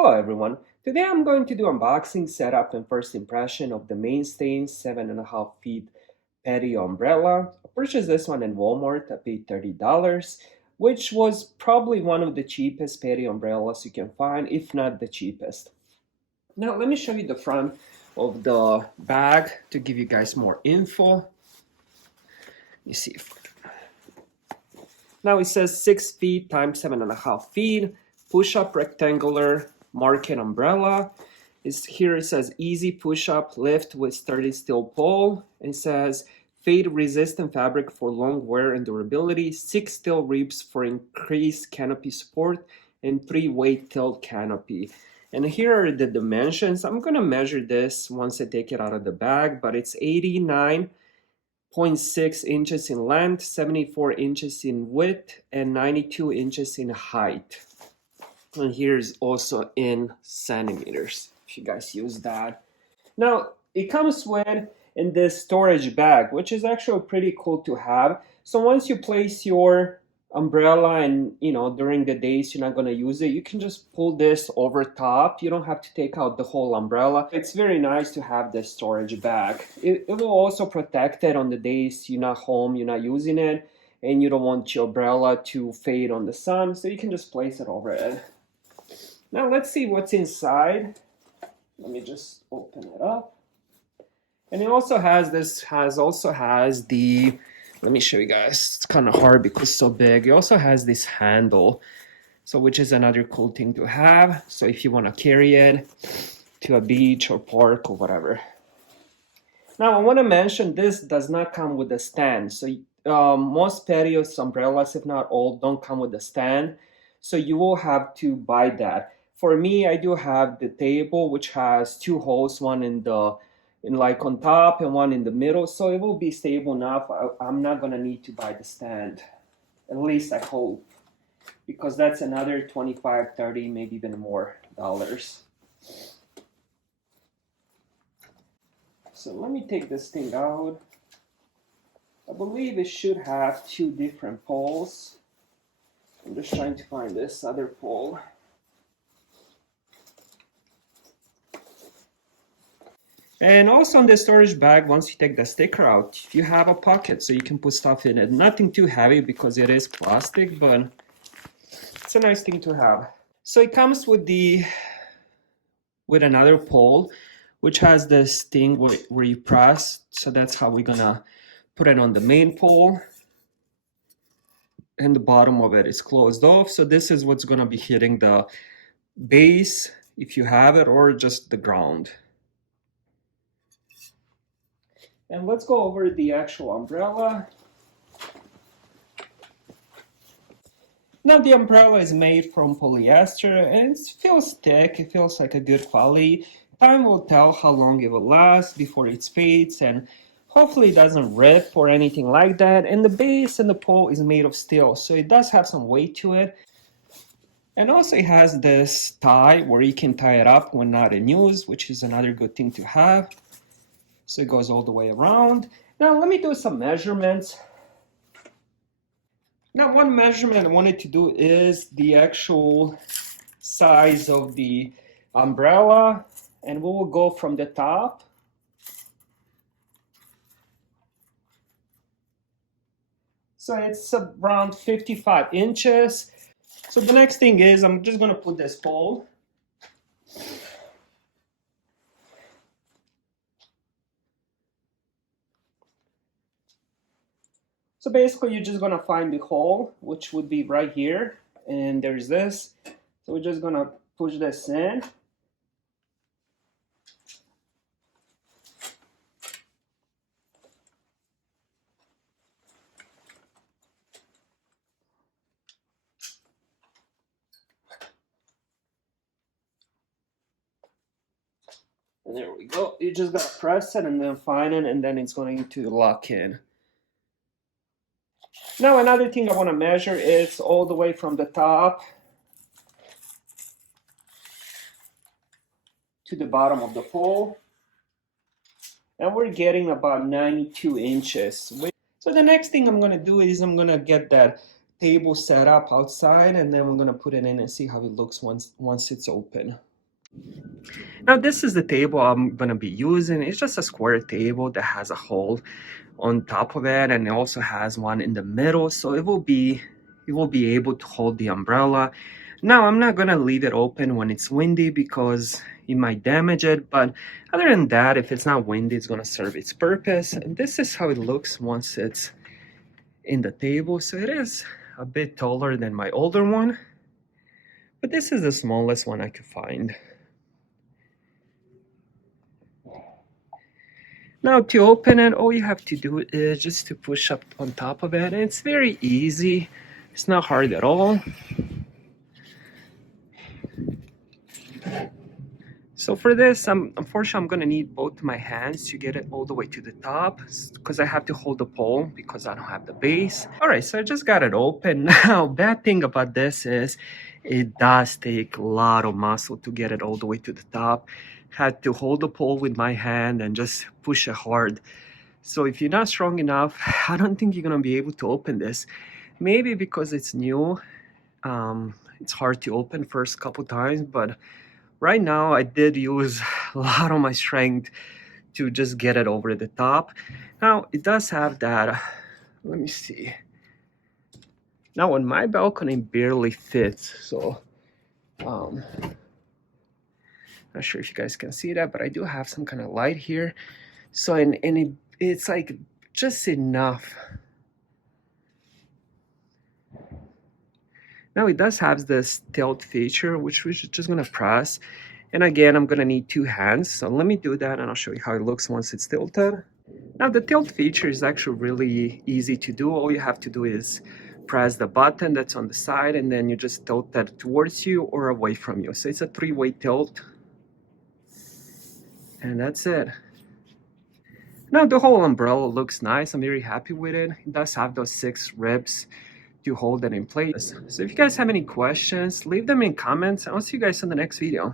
Hello everyone. Today I'm going to do unboxing, setup, and first impression of the Mainstays 7.5 feet Patio umbrella. I purchased this one in Walmart. I paid $30, which was probably one of the cheapest patio umbrellas you can find, if not the cheapest. Now let me show you the front of the bag to give you guys more info. You see, now it says 6 feet times 7.5 feet, push-up rectangular market umbrella. Here it says easy push-up lift with sturdy steel pole. It says fade-resistant fabric for long wear and durability, 6 steel ribs for increased canopy support, and 3-way tilt canopy. And here are the dimensions. I'm gonna measure this once I take it out of the bag, but it's 89.6 inches in length, 74 inches in width, and 92 inches in height. And here's also in centimeters, if you guys use that. Now, it comes with in this storage bag, which is actually pretty cool to have. So once you place your umbrella and during the days you're not going to use it, you can just pull this over top. You don't have to take out the whole umbrella. It's very nice to have this storage bag. It will also protect it on the days you're not home, you're not using it, and you don't want your umbrella to fade on the sun, so you can just place it over it. Now let's see what's inside. Let me just open it up. And it also has the, let me show you guys, it's kind of hard because it's so big. It also has this handle, so which is another cool thing to have. So if you want to carry it to a beach or park or whatever. Now I want to mention this does not come with a stand. So most patios umbrellas, if not all, don't come with a stand. So you will have to buy that. For me, I do have the table, which has 2 holes, one in like on top and one in the middle, so it will be stable enough. I'm not gonna need to buy the stand, at least I hope, because that's another 25, 30, maybe even more dollars. So let me take this thing out. I believe it should have 2 different poles. I'm just trying to find this other pole. And also on the storage bag, once you take the sticker out, you have a pocket so you can put stuff in it. Nothing too heavy because it is plastic, but it's a nice thing to have. So it comes with another pole, which has this thing where you press. So that's how we're gonna put it on the main pole. And the bottom of it is closed off. So this is what's gonna be hitting the base, if you have it, or just the ground. And let's go over the actual umbrella. Now the umbrella is made from polyester and it feels thick, it feels like a good quality. Time will tell how long it will last before it fades, and hopefully it doesn't rip or anything like that. And the base and the pole is made of steel, so it does have some weight to it. And also it has this tie where you can tie it up when not in use, which is another good thing to have. So it goes all the way around. Now let me do some measurements. Now one measurement I wanted to do is the actual size of the umbrella, and we will go from the top. So it's around 55 inches. So the next thing is I'm just gonna put this pole. So basically you're just gonna find the hole, which would be right here, and there's this. So we're just gonna push this in. And there we go. You just gotta press it and then find it, and then it's going to lock in. Now another thing I want to measure is all the way from the top to the bottom of the pole. And we're getting about 92 inches. So the next thing I'm going to do is I'm going to get that table set up outside, and then we're going to put it in and see how it looks once it's open. Now this is the table I'm gonna be using. It's just a square table that has a hole on top of it, and it also has one in the middle, so it will be able to hold the umbrella. Now I'm not gonna leave it open when it's windy because it might damage it, but other than that, if it's not windy, it's gonna serve its purpose. And this is how it looks once it's in the table. So it is a bit taller than my older one, but this is the smallest one I could find. Now to open it, all you have to do is just to push up on top of it, and it's very easy. It's not hard at all. So for this, unfortunately, I'm gonna need both my hands to get it all the way to the top because I have to hold the pole because I don't have the base. All right, so I just got it open. Now, bad thing about this is it does take a lot of muscle to get it all the way to the top. Had to hold the pole with my hand and just push it hard. So if you're not strong enough, I don't think you're gonna be able to open this. Maybe because it's new, it's hard to open first couple times, but right now I did use a lot of my strength to just get it over the top. Now it does have that, let me see. Now on my balcony barely fits, so not sure if you guys can see that, but I do have some kind of light here. So it's like just enough. Now it does have this tilt feature, which we're just gonna press. And again, I'm gonna need two hands. So let me do that and I'll show you how it looks once it's tilted. Now the tilt feature is actually really easy to do. All you have to do is press the button that's on the side and then you just tilt that towards you or away from you. So it's a three-way tilt. And that's it. Now the whole umbrella looks nice. I'm very happy with it. It does have those 6 ribs to hold it in place. So if you guys have any questions, leave them in comments. I'll see you guys in the next video.